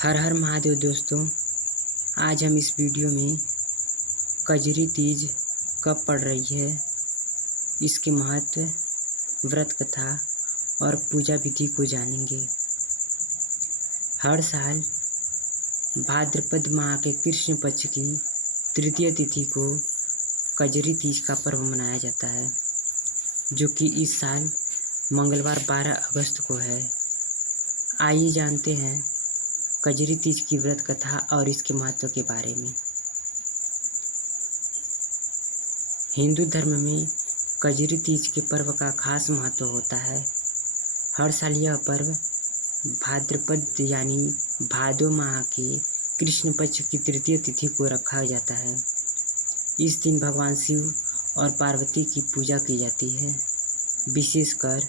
हर हर महादेव दोस्तों। आज हम इस वीडियो में कजरी तीज कब पड़ रही है, इसके महत्व, व्रत कथा और पूजा विधि को जानेंगे। हर साल भाद्रपद माह के कृष्ण पक्ष की तृतीय तिथि को कजरी तीज का पर्व मनाया जाता है, जो कि इस साल मंगलवार 12 अगस्त को है। आइए जानते हैं कजरी तीज की व्रत कथा और इसके महत्व के बारे में। हिंदू धर्म में कजरी तीज के पर्व का खास महत्व होता है। हर साल यह पर्व भाद्रपद यानी भादो माह के कृष्ण पक्ष की तृतीय तिथि को रखा जाता है। इस दिन भगवान शिव और पार्वती की पूजा की जाती है। विशेषकर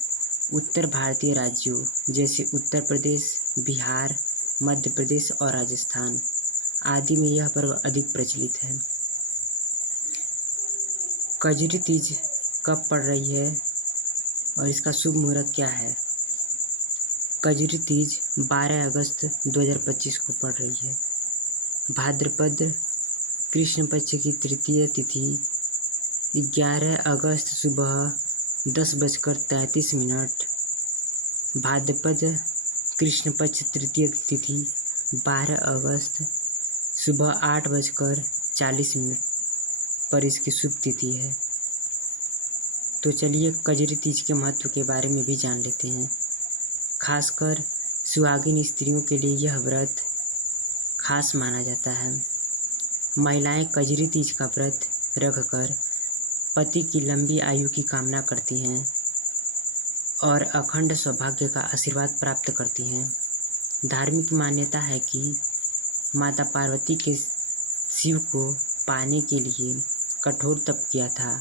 उत्तर भारतीय राज्यों जैसे उत्तर प्रदेश, बिहार, मध्य प्रदेश और राजस्थान आदि में यह पर्व अधिक प्रचलित है। कजरी तीज कब पड़ रही है और इसका शुभ मुहूर्त क्या है? कजरी तीज 12 अगस्त 2025 को पड़ रही है। भाद्रपद कृष्ण पक्ष की तृतीय तिथि 11 अगस्त सुबह 10:33। भाद्रपद कृष्ण पक्ष तृतीय तिथि 12 अगस्त सुबह 8:40 पर इसकी शुभ तिथि है। तो चलिए कजरी तीज के महत्व के बारे में भी जान लेते हैं। खासकर सुहागिन स्त्रियों के लिए यह व्रत खास माना जाता है। महिलाएं कजरी तीज का व्रत रखकर पति की लंबी आयु की कामना करती हैं और अखंड सौभाग्य का आशीर्वाद प्राप्त करती हैं। धार्मिक मान्यता है कि माता पार्वती के शिव को पाने के लिए कठोर तप किया था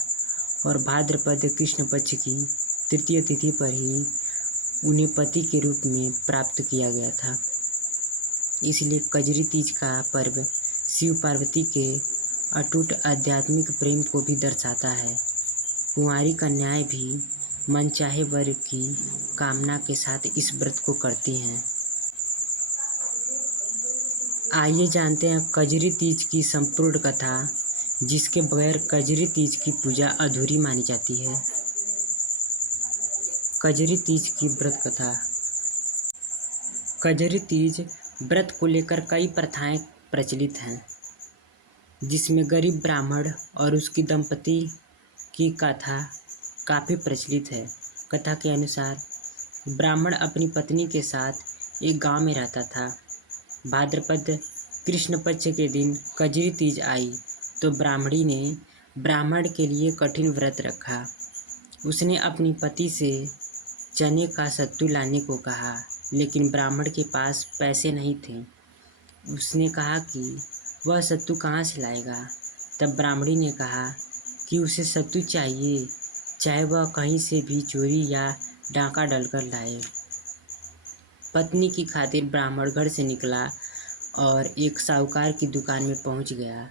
और भाद्रपद कृष्ण पक्ष की तृतीय तिथि पर ही उन्हें पति के रूप में प्राप्त किया गया था। इसलिए कजरी तीज का पर्व शिव पार्वती के अटूट आध्यात्मिक प्रेम को भी दर्शाता है। कुंवारी कन्याएं भी मनचाहे वर की कामना के साथ इस व्रत को करती हैं। आइए जानते हैं कजरी तीज की संपूर्ण कथा, जिसके बगैर कजरी तीज की पूजा अधूरी मानी जाती है। कजरी तीज की व्रत कथा। कजरी तीज व्रत को लेकर कई प्रथाएं प्रचलित हैं, जिसमें गरीब ब्राह्मण और उसकी दंपति की कथा काफ़ी प्रचलित है। कथा के अनुसार ब्राह्मण अपनी पत्नी के साथ एक गांव में रहता था। भाद्रपद कृष्ण पक्ष के दिन कजरी तीज आई तो ब्राह्मणी ने ब्राह्मण के लिए कठिन व्रत रखा। उसने अपनी पति से चने का सत्तू लाने को कहा, लेकिन ब्राह्मण के पास पैसे नहीं थे। उसने कहा कि वह सत्तू कहाँ से लाएगा। तब ब्राह्मणी ने कहा कि उसे सत्तू चाहिए, चाहे वह कहीं से भी चोरी या डाका डलकर लाए। पत्नी की खातिर ब्राह्मण घर से निकला और एक साहूकार की दुकान में पहुंच गया।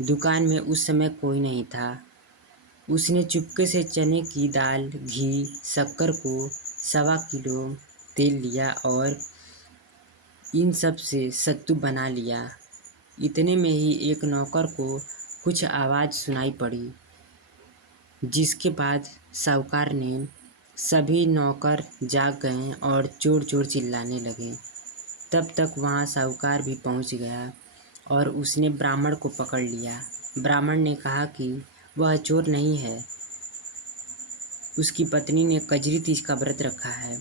दुकान में उस समय कोई नहीं था। उसने चुपके से चने की दाल, घी, शक्कर को 1.25 किलो तेल लिया और इन सब से सत्तू बना लिया। इतने में ही एक नौकर को कुछ आवाज़ सुनाई पड़ी, जिसके बाद साहूकार ने सभी नौकर जाग गए और जोर जोर चिल्लाने लगे। तब तक वहाँ साहूकार भी पहुँच गया और उसने ब्राह्मण को पकड़ लिया। ब्राह्मण ने कहा कि वह चोर नहीं है, उसकी पत्नी ने कजरी तीज का व्रत रखा है,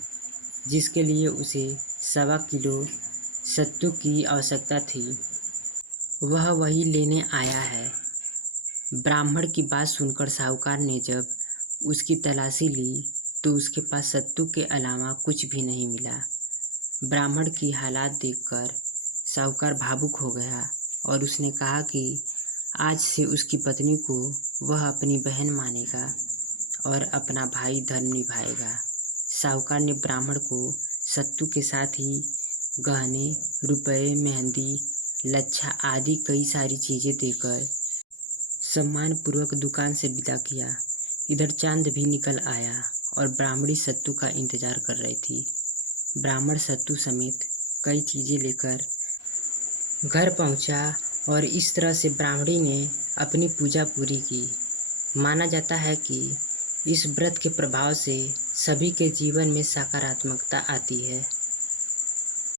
जिसके लिए उसे 1.25 किलो सत्तू की आवश्यकता थी। वह वही लेने आया है। ब्राह्मण की बात सुनकर साहूकार ने जब उसकी तलाशी ली तो उसके पास सत्तू के अलावा कुछ भी नहीं मिला। ब्राह्मण की हालात देखकर साहूकार भावुक हो गया और उसने कहा कि आज से उसकी पत्नी को वह अपनी बहन मानेगा और अपना भाई धर्म निभाएगा। साहूकार ने ब्राह्मण को सत्तू के साथ ही गहने, रुपए, मेहंदी, लच्छा आदि कई सारी चीज़ें देकर सम्मानपूर्वक दुकान से विदा किया। इधर चांद भी निकल आया और ब्राह्मणी सत्तू का इंतजार कर रही थी। ब्राह्मण सत्तू समेत कई चीज़ें लेकर घर पहुंचा और इस तरह से ब्राह्मणी ने अपनी पूजा पूरी की। माना जाता है कि इस व्रत के प्रभाव से सभी के जीवन में सकारात्मकता आती है।